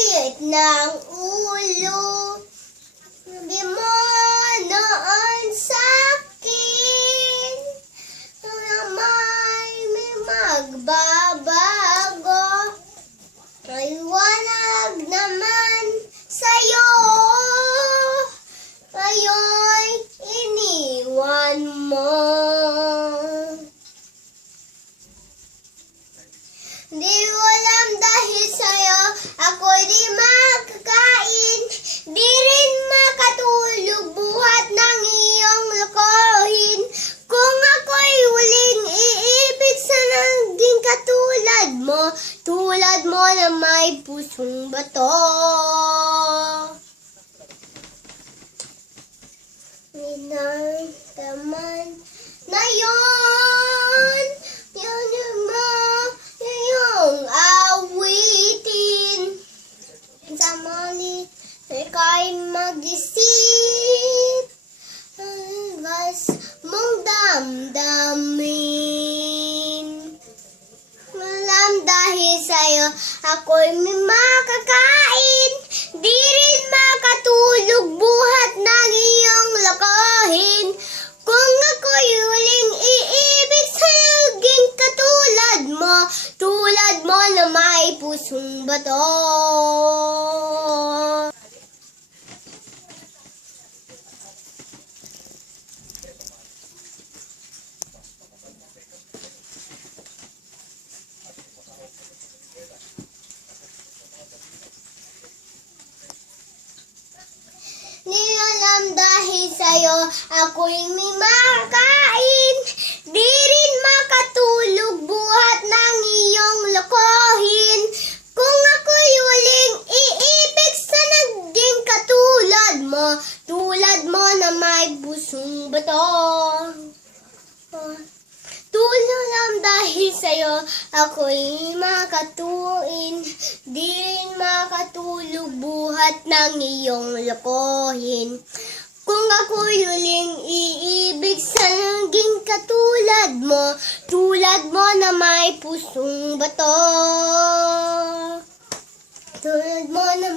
liit ng ulo. Sabi mo noon sa'kin na may magbabago. Maliwanag naman sa'yo. Ngayon'y iniwan mo. Di ko alam dahil sa'yo ako'y di makakain, di rin makatulog buhat ng iyong lokohin. Kung ako'y huling iibig sa naging tulad mo na may pusong bato. Minamdaman na yun, yun mo, yung awitin. Sa mali, ika'y mag-isip, hanggas mong damdamin. Malam dahil sa'yo, ako'y may makakain, di rin makatulog buhat ng iyong lokohin. Kung ako'y huling iibig sa naging tulad mo na may pusong bato. Di alam dahil sa'yo, ako'y may makakain, di rin makatulog buhat ng iyong lokohin. Kung ako'y huling iibig sa naging tulad mo na may pusong bato. Tulad dahil sa'yo, ako'y makatuin, di rin makatulog buhat ng iyong lokohin. Kung ako'y huling iibig sa naging tulad mo na may pusong bato. Tulad mo na